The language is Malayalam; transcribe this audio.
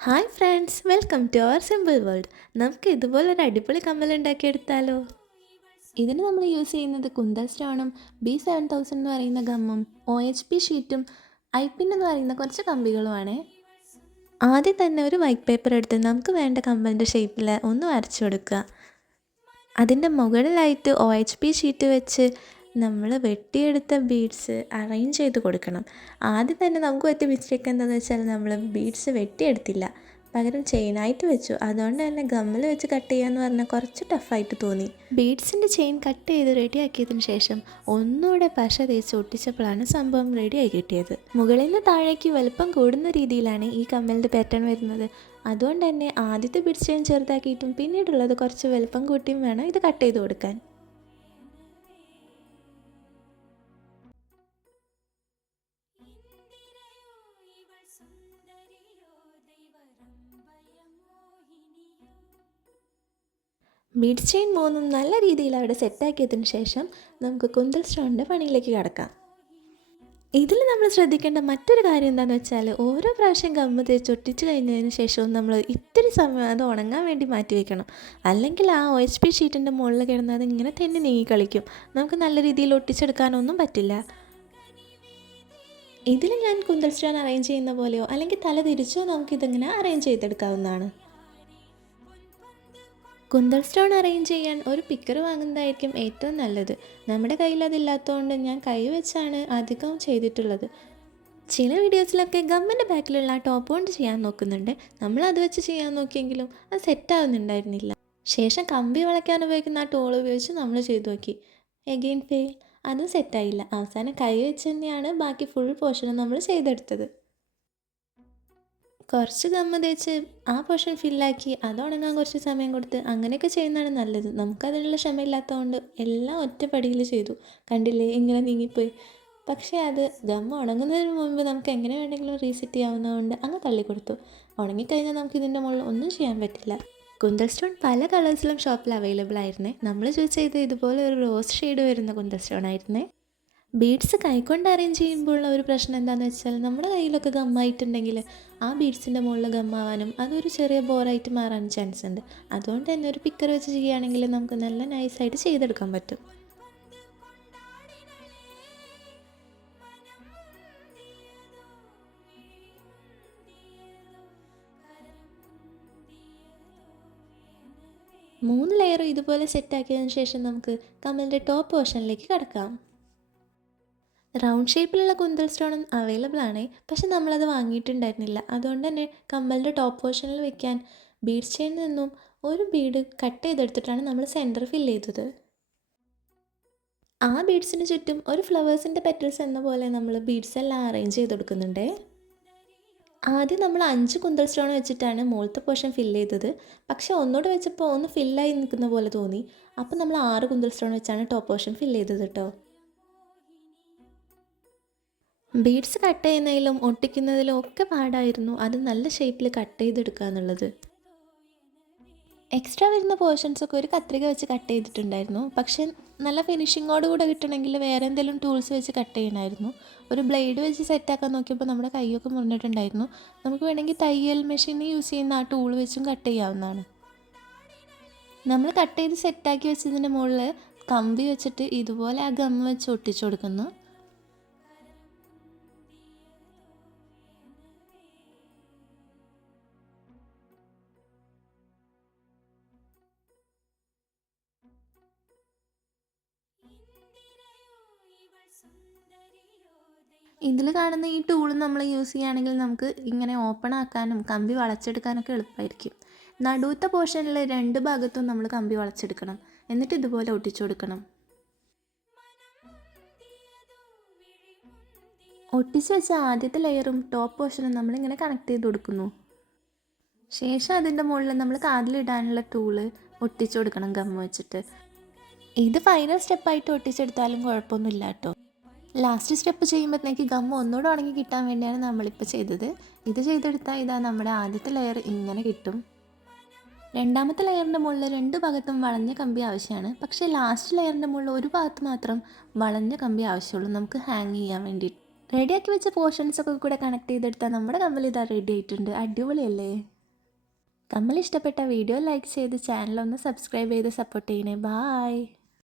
Hi friends, welcome to our simple world. നമുക്ക് ഇതുപോലൊരു അടിപൊളി കമ്മൽ ഉണ്ടാക്കിയെടുത്താലോ? ഇതിന് നമ്മൾ യൂസ് ചെയ്യുന്നത് കുന്തൽ സ്റ്റോണും B7000 എന്ന് പറയുന്ന ഗമ്മും OHP ഷീറ്റും ഐപ്പിൻ എന്ന് പറയുന്ന കുറച്ച് കമ്പികളുമാണ്. ആദ്യം തന്നെ ഒരു വൈറ്റ് പേപ്പർ എടുത്ത് നമുക്ക് വേണ്ട കമ്മലിൻ്റെ ഷേപ്പിൽ ഒന്ന് വരച്ചു കൊടുക്കുക. അതിൻ്റെ മുകളിലായിട്ട് OHP ഷീറ്റ് വെച്ച് നമ്മൾ വെട്ടിയെടുത്ത ബീഡ്സ് അറേഞ്ച് ചെയ്ത് കൊടുക്കണം. ആദ്യം തന്നെ നമുക്ക് പറ്റിയ മിസ്റ്റേക്ക് എന്താണെന്ന് വെച്ചാൽ നമ്മൾ ബീഡ്സ് വെട്ടിയെടുത്തില്ല, പകരം ചെയിനായിട്ട് വെച്ചു. അതുകൊണ്ട് തന്നെ ഗമ്മിൽ വെച്ച് കട്ട് ചെയ്യാന്ന് പറഞ്ഞാൽ കുറച്ച് ടഫായിട്ട് തോന്നി. ബീഡ്സിൻ്റെ ചെയിൻ കട്ട് ചെയ്ത് റെഡിയാക്കിയതിന് ശേഷം ഒന്നുകൂടെ പശ തേച്ച് ഒട്ടിച്ചപ്പോഴാണ് സംഭവം റെഡിയായി കിട്ടിയത്. മുകളിൽ നിന്ന് താഴേക്ക് വലുപ്പം കൂടുന്ന രീതിയിലാണ് ഈ കമ്മലിൻ്റെ പാറ്റേൺ വരുന്നത്. അതുകൊണ്ട് തന്നെ ആദ്യത്തെ ബീഡ്സ് ചെയിൻ ചെറുതാക്കിയിട്ടും പിന്നീടുള്ളത് കുറച്ച് വലുപ്പം കൂട്ടിയും വേണം ഇത് കട്ട് ചെയ്ത് കൊടുക്കാൻ. ബീഡ്സ് ചെയിൻ മൂന്നും നല്ല രീതിയിൽ അവിടെ സെറ്റാക്കിയതിന് ശേഷം നമുക്ക് കുന്തൽ സ്റ്റോണിൻ്റെ പണിയിലേക്ക് കടക്കാം. ഇതിൽ നമ്മൾ ശ്രദ്ധിക്കേണ്ട മറ്റൊരു കാര്യം എന്താണെന്ന് വെച്ചാൽ ഓരോ പ്രാവശ്യം ഗമ്മ് തേച്ച് ഒട്ടിച്ച് കഴിഞ്ഞതിന് ശേഷവും നമ്മൾ ഇത്തിരി സമയം അത് ഉണങ്ങാൻ വേണ്ടി മാറ്റി വയ്ക്കണം. അല്ലെങ്കിൽ ആ OHP ഷീറ്റിൻ്റെ മുകളിൽ കിടന്ന് അത് ഇങ്ങനെ തന്നെ നീങ്ങി കളിക്കും. നമുക്ക് നല്ല രീതിയിൽ ഒട്ടിച്ചെടുക്കാനൊന്നും പറ്റില്ല. ഇതിൽ ഞാൻ കുന്തൽ സ്റ്റോൺ അറേഞ്ച് ചെയ്യുന്ന പോലെയോ അല്ലെങ്കിൽ തല തിരിച്ചോ നമുക്കിതിങ്ങനെ അറേഞ്ച് ചെയ്തെടുക്കാവുന്നതാണ്. കുന്തൽ സ്റ്റോൺ അറേഞ്ച് ചെയ്യാൻ ഒരു പിക്കർ വാങ്ങുന്നതായിരിക്കും ഏറ്റവും നല്ലത്. നമ്മുടെ കയ്യിൽ അതില്ലാത്തതുകൊണ്ട് ഞാൻ കൈ വെച്ചാണ് അധികം ചെയ്തിട്ടുള്ളത്. ചില വീഡിയോസിലൊക്കെ ഗമ്മിൻ്റെ ബാക്കിലുള്ള ടോപ്പ് കൊണ്ട് ചെയ്യാൻ നോക്കുന്നുണ്ട്. നമ്മൾ അത് വെച്ച് ചെയ്യാൻ നോക്കിയെങ്കിലും അത് സെറ്റാവുന്നുണ്ടായിരുന്നില്ല. ശേഷം കമ്പി വളയ്ക്കാൻ ഉപയോഗിക്കുന്ന ആ ടൂൾ ഉപയോഗിച്ച് നമ്മൾ ചെയ്തു നോക്കി. Again fail. അതും സെറ്റായില്ല. അവസാനം കൈ വെച്ച് തന്നെയാണ് ബാക്കി ഫുൾ പോർഷനും നമ്മൾ ചെയ്തെടുത്തത്. കുറച്ച് ഗമ്മ് തേച്ച് ആ പോർഷൻ ഫില്ലാക്കി അത് ഉണങ്ങാൻ കുറച്ച് സമയം കൊടുത്ത് അങ്ങനെയൊക്കെ ചെയ്യുന്നതാണ് നല്ലത്. നമുക്കതിനുള്ള ക്ഷമയില്ലാത്തതുകൊണ്ട് എല്ലാം ഒറ്റപ്പടിയിൽ ചെയ്തു. കണ്ടില്ലേ, ഇങ്ങനെ നീങ്ങിപ്പോയി. പക്ഷേ അത് ഗമ്മ് ഉണങ്ങുന്നതിന് മുൻപ് നമുക്ക് എങ്ങനെ വേണമെങ്കിലും റീസെറ്റ് ചെയ്യാവുന്നതുകൊണ്ട് അങ്ങ് തള്ളിക്കൊടുത്തു. ഉണങ്ങിക്കഴിഞ്ഞാൽ നമുക്ക് ഇതിൻ്റെ മുകളിൽ ഒന്നും ചെയ്യാൻ പറ്റില്ല. കുന്തൽ സ്റ്റോൺ പല കളേഴ്സിലും ഷോപ്പിൽ അവൈലബിൾ ആയിരുന്നേ. നമ്മൾ ചൂസ് ചെയ്ത് ഇതുപോലെ ഒരു റോസ് ഷെയ്ഡ് വരുന്ന കുന്തൽ സ്റ്റോൺ ആയിരുന്നേ. ബീഡ്സ് കൈകൊണ്ട് അറേഞ്ച് ചെയ്യുമ്പോഴുള്ള ഒരു പ്രശ്നം എന്താണെന്ന് വെച്ചാൽ നമ്മുടെ കയ്യിലൊക്കെ ഗമ്മായിട്ടുണ്ടെങ്കിൽ ആ ബീഡ്സിൻ്റെ മുകളിൽ ഗമ്മാവാനും അതൊരു ചെറിയ ബോറായിട്ട് മാറാനും ചാൻസ് ഉണ്ട്. അതുകൊണ്ട് തന്നെ ഒരു പിക്കർ വെച്ച് ചെയ്യുകയാണെങ്കിൽ നമുക്ക് നല്ല നൈസായിട്ട് ചെയ്തെടുക്കാൻ പറ്റും. മൂന്ന് ലെയറും ഇതുപോലെ സെറ്റാക്കിയതിന് ശേഷം നമുക്ക് കമ്മലിൻ്റെ ടോപ്പ് പോർഷനിലേക്ക് കടക്കാം. റൗണ്ട് ഷേപ്പിലുള്ള കുന്തൽ സ്റ്റോണും അവൈലബിൾ ആണ്, പക്ഷെ നമ്മളത് വാങ്ങിയിട്ടുണ്ടായിരുന്നില്ല. അതുകൊണ്ട് തന്നെ കമ്മലിൻ്റെ ടോപ്പ് പോർഷനിൽ വെക്കാൻ ബീഡ്സ് ചെയിനിൽ നിന്നും ഒരു ബീഡ് കട്ട് ചെയ്തെടുത്തിട്ടാണ് നമ്മൾ സെൻറ്റർ ഫില്ല് ചെയ്തത്. ആ ബീഡ്സിന് ചുറ്റും ഒരു ഫ്ലവേഴ്സിൻ്റെ പെറ്റൽസ് എന്ന പോലെ നമ്മൾ ബീഡ്സ് എല്ലാം അറേഞ്ച് ചെയ്ത് കൊടുക്കുന്നുണ്ട്. ആദ്യം നമ്മൾ 5 കുന്തൽ സ്റ്റോൺ വെച്ചിട്ടാണ് മുകളിലത്തെ പോർഷൻ ഫില്ല് ചെയ്തത്. പക്ഷെ ഒന്നുകൂടെ വെച്ചപ്പോൾ ഒന്ന് ഫില്ലായി നിൽക്കുന്ന പോലെ തോന്നി. അപ്പോൾ നമ്മൾ 6 കുന്തൽ സ്റ്റോൺ വെച്ചാണ് ടോപ്പ് പോർഷൻ ഫില്ല് ചെയ്തത് കേട്ടോ. ബീഡ്സ് കട്ട് ചെയ്യുന്നതിലും ഒട്ടിക്കുന്നതിലും ഒക്കെ പാടായിരുന്നു അത് നല്ല ഷേപ്പിൽ കട്ട് ചെയ്തെടുക്കുക എന്നുള്ളത്. എക്സ്ട്രാ വരുന്ന പോർഷൻസൊക്കെ ഒരു കത്രിക വെച്ച് കട്ട് ചെയ്തിട്ടുണ്ടായിരുന്നു. പക്ഷെ നല്ല ഫിനിഷിങ്ങോടുകൂടെ കിട്ടണമെങ്കിൽ വേറെ എന്തെങ്കിലും ടൂൾസ് വെച്ച് കട്ട് ചെയ്യണമായിരുന്നു. ഒരു ബ്ലേഡ് വെച്ച് സെറ്റാക്കാൻ നോക്കിയപ്പോൾ നമ്മുടെ കൈയൊക്കെ മുറിഞ്ഞിട്ടുണ്ടായിരുന്നു. നമുക്ക് വേണമെങ്കിൽ തയ്യൽ മെഷീൻ യൂസ് ചെയ്യുന്ന ആ ടൂൾ വെച്ചും കട്ട് ചെയ്യാവുന്നതാണ്. നമ്മൾ കട്ട് ചെയ്ത് സെറ്റാക്കി വെച്ചതിൻ്റെ മുകളിൽ കമ്പി വെച്ചിട്ട് ഇതുപോലെ ആ ഗം വെച്ച് ഒട്ടിച്ചു കൊടുക്കുന്നു. ഇതിൽ കാണുന്ന ഈ ടൂൾ നമ്മൾ യൂസ് ചെയ്യുകയാണെങ്കിൽ നമുക്ക് ഇങ്ങനെ ഓപ്പൺ ആക്കാനും കമ്പി വളച്ചെടുക്കാനൊക്കെ എളുപ്പമായിരിക്കും. നടുവത്തെ പോർഷനിൽ 2 ഭാഗത്തും നമ്മൾ കമ്പി വളച്ചെടുക്കണം. എന്നിട്ട് ഇതുപോലെ ഒട്ടിച്ചു കൊടുക്കണം. ഒട്ടിച്ച് വെച്ച ആദ്യത്തെ ലെയറും ടോപ്പ് പോർഷനും നമ്മളിങ്ങനെ കണക്ട് ചെയ്ത് കൊടുക്കുന്നു. ശേഷം അതിൻ്റെ മുകളിൽ നമ്മൾ കാതിലിടാനുള്ള ടൂള് ഒട്ടിച്ചു കൊടുക്കണം ഗമ്മ് വെച്ചിട്ട്. ഇത് ഫൈനൽ സ്റ്റെപ്പായിട്ട് ഒട്ടിച്ചെടുത്താലും കുഴപ്പമൊന്നുമില്ല കേട്ടോ. ലാസ്റ്റ് സ്റ്റെപ്പ് ചെയ്യുമ്പോഴത്തേക്ക് ഗമ്മ് ഒന്നുകൂടെ ഉണങ്ങി കിട്ടാൻ വേണ്ടിയാണ് നമ്മളിപ്പോൾ ചെയ്തത്. ഇത് ചെയ്തെടുത്താൽ ഇതാ നമ്മുടെ ആദ്യത്തെ ലെയർ ഇങ്ങനെ കിട്ടും. രണ്ടാമത്തെ ലെയറിൻ്റെ മുകളിൽ 2 ഭാഗത്തും വളഞ്ഞ കമ്പി ആവശ്യമാണ്. പക്ഷേ ലാസ്റ്റ് ലെയറിൻ്റെ മുകളിൽ ഒരു ഭാഗത്ത് മാത്രം വളഞ്ഞ കമ്പി ആവശ്യമുള്ളൂ നമുക്ക് ഹാങ് ചെയ്യാൻ വേണ്ടി. റെഡിയാക്കി വെച്ച പോർഷൻസൊക്കെ കൂടെ കണക്ട് ചെയ്തെടുത്താൽ നമ്മുടെ കമ്മൽ ഇതാ റെഡി ആയിട്ടുണ്ട്. അടിപൊളിയല്ലേ? കമ്മൽ ഇഷ്ടപ്പെട്ട വീഡിയോ ലൈക്ക് ചെയ്ത് ചാനലൊന്ന് സബ്സ്ക്രൈബ് ചെയ്ത് സപ്പോർട്ട് ചെയ്യണേ. ബായ്.